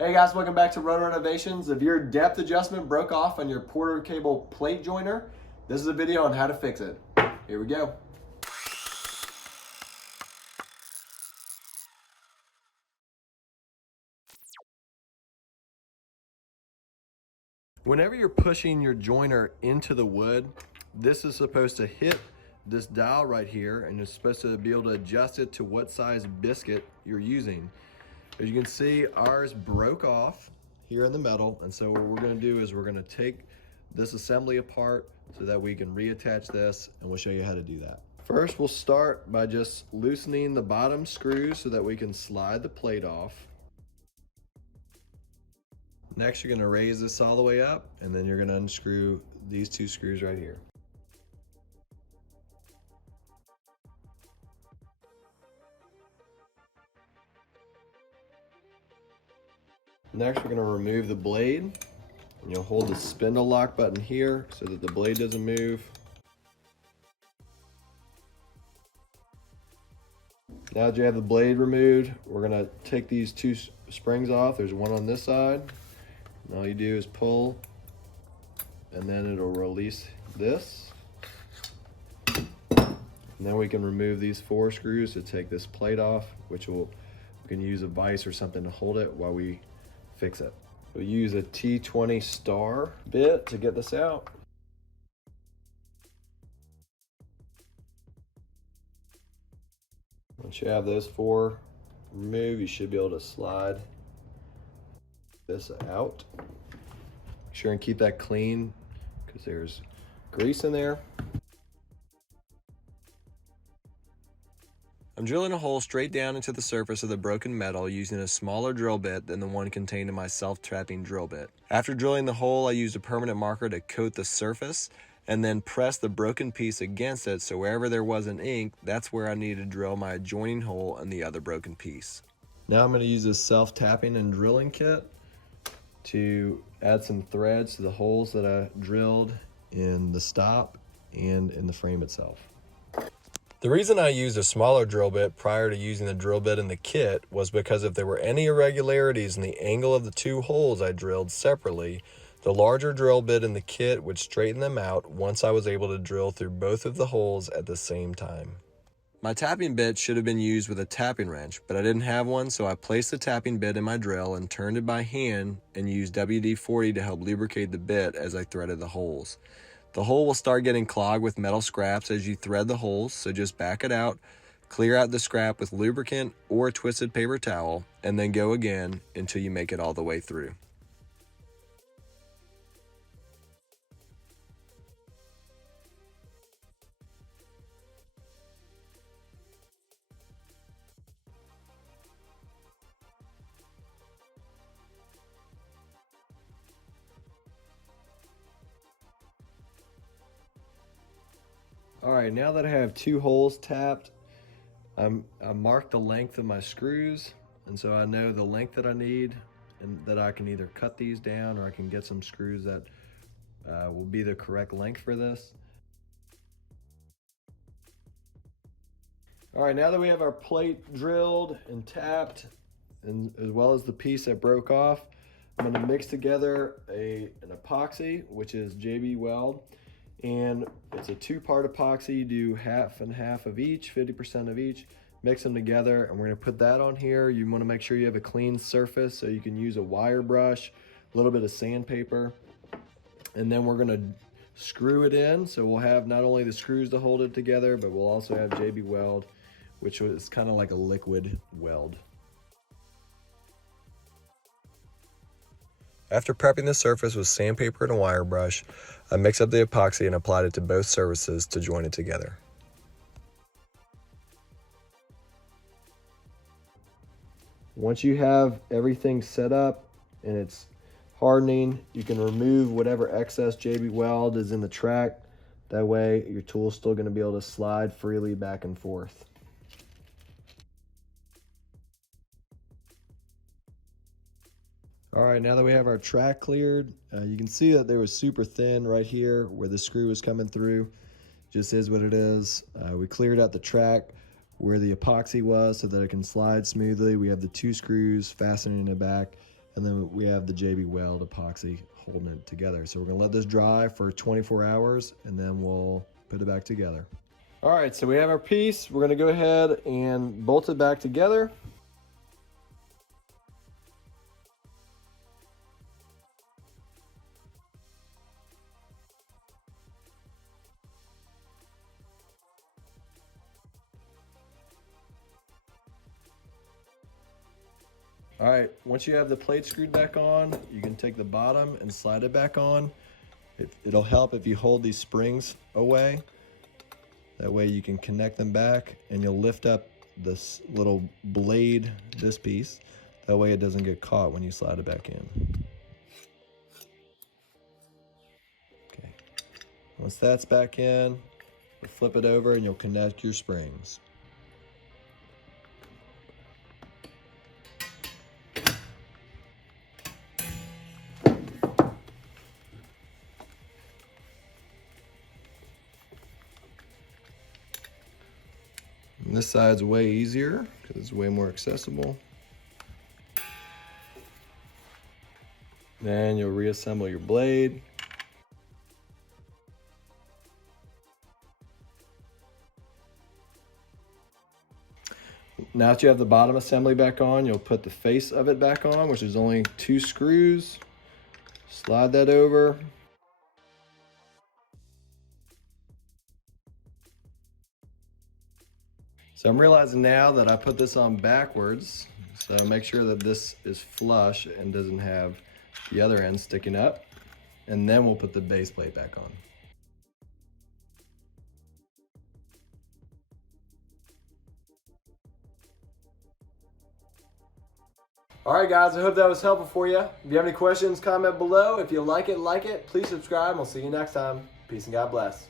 Hey guys, welcome back to Rotor Innovations. If your depth adjustment broke off on your Porter cable plate joiner, this is a video on how to fix it. Here we go. Whenever you're pushing your joiner into the wood, this is supposed to hit this dial right here, and you're supposed to be able to adjust it to what size biscuit you're using. As you can see, ours broke off here in the metal, and so what we're going to do is we're going to take this assembly apart so that we can reattach this, and we'll show you how to do that. First, we'll start by just loosening the bottom screws so that we can slide the plate off. Next, you're going to raise this all the way up, and then you're going to unscrew these two screws right here. Next, we're going to remove the blade, and you'll hold the spindle lock button here so that the blade doesn't move. Now that you have the blade removed, we're going to take these two springs off. There's one on this side, and all you do is pull, and then it'll release this. And then we can remove these 4 screws to take this plate off, which we can use a vise or something to hold it while we fix it. We'll use a T20 star bit to get this out. Once you have those 4 removed, you should be able to slide this out. Make sure and keep that clean because there's grease in there. I'm drilling a hole straight down into the surface of the broken metal using a smaller drill bit than the one contained in my self-tapping drill bit. After drilling the hole, I used a permanent marker to coat the surface and then press the broken piece against it, so wherever there wasn't ink, that's where I needed to drill my adjoining hole in the other broken piece. Now I'm going to use this self-tapping and drilling kit to add some threads to the holes that I drilled in the stop and in the frame itself. The reason I used a smaller drill bit prior to using the drill bit in the kit was because if there were any irregularities in the angle of the 2 holes I drilled separately, the larger drill bit in the kit would straighten them out once I was able to drill through both of the holes at the same time. My tapping bit should have been used with a tapping wrench, but I didn't have one, so I placed the tapping bit in my drill and turned it by hand and used WD-40 to help lubricate the bit as I threaded the holes. The hole will start getting clogged with metal scraps as you thread the holes, so just back it out, clear out the scrap with lubricant or a twisted paper towel, and then go again until you make it all the way through. All right, now that I have 2 holes tapped, I marked the length of my screws, and so I know the length that I need, and that I can either cut these down or I can get some screws that will be the correct length for this. All right, now that we have our plate drilled and tapped, and as well as the piece that broke off, I'm going to mix together an epoxy, which is JB Weld. And it's a 2-part epoxy. You do half and half of each, 50% of each, mix them together, and we're going to put that on here. You want to make sure you have a clean surface, so you can use a wire brush, a little bit of sandpaper, and then we're going to screw it in. So we'll have not only the screws to hold it together, but we'll also have JB Weld, which is kind of like a liquid weld. After prepping the surface with sandpaper and a wire brush, I mixed up the epoxy and applied it to both surfaces to join it together. Once you have everything set up and it's hardening, you can remove whatever excess JB Weld is in the track. That way your tool's still going to be able to slide freely back and forth. All right, now that we have our track cleared, you can see that they were super thin right here where the screw was coming through. Just is what it is. We cleared out the track where the epoxy was so that it can slide smoothly. We have the 2 screws fastening in the back, and then we have the JB Weld epoxy holding it together. So we're gonna let this dry for 24 hours and then we'll put it back together. All right, so we have our piece. We're gonna go ahead and bolt it back together. All right, once you have the plate screwed back on, you can take the bottom and slide it back on. It'll help if you hold these springs away. That way you can connect them back and you'll lift up this little blade, this piece. That way it doesn't get caught when you slide it back in. Okay, once that's back in, you'll flip it over and you'll connect your springs. And this side's way easier because it's way more accessible. Then you'll reassemble your blade. Now that you have the bottom assembly back on, you'll put the face of it back on, which is only 2 screws. Slide that over. So I'm realizing now that I put this on backwards, so make sure that this is flush and doesn't have the other end sticking up, and then we'll put the base plate back on. All right, guys, I hope that was helpful for you. If you have any questions, comment below. If you like it, please subscribe. We'll see you next time. Peace and God bless.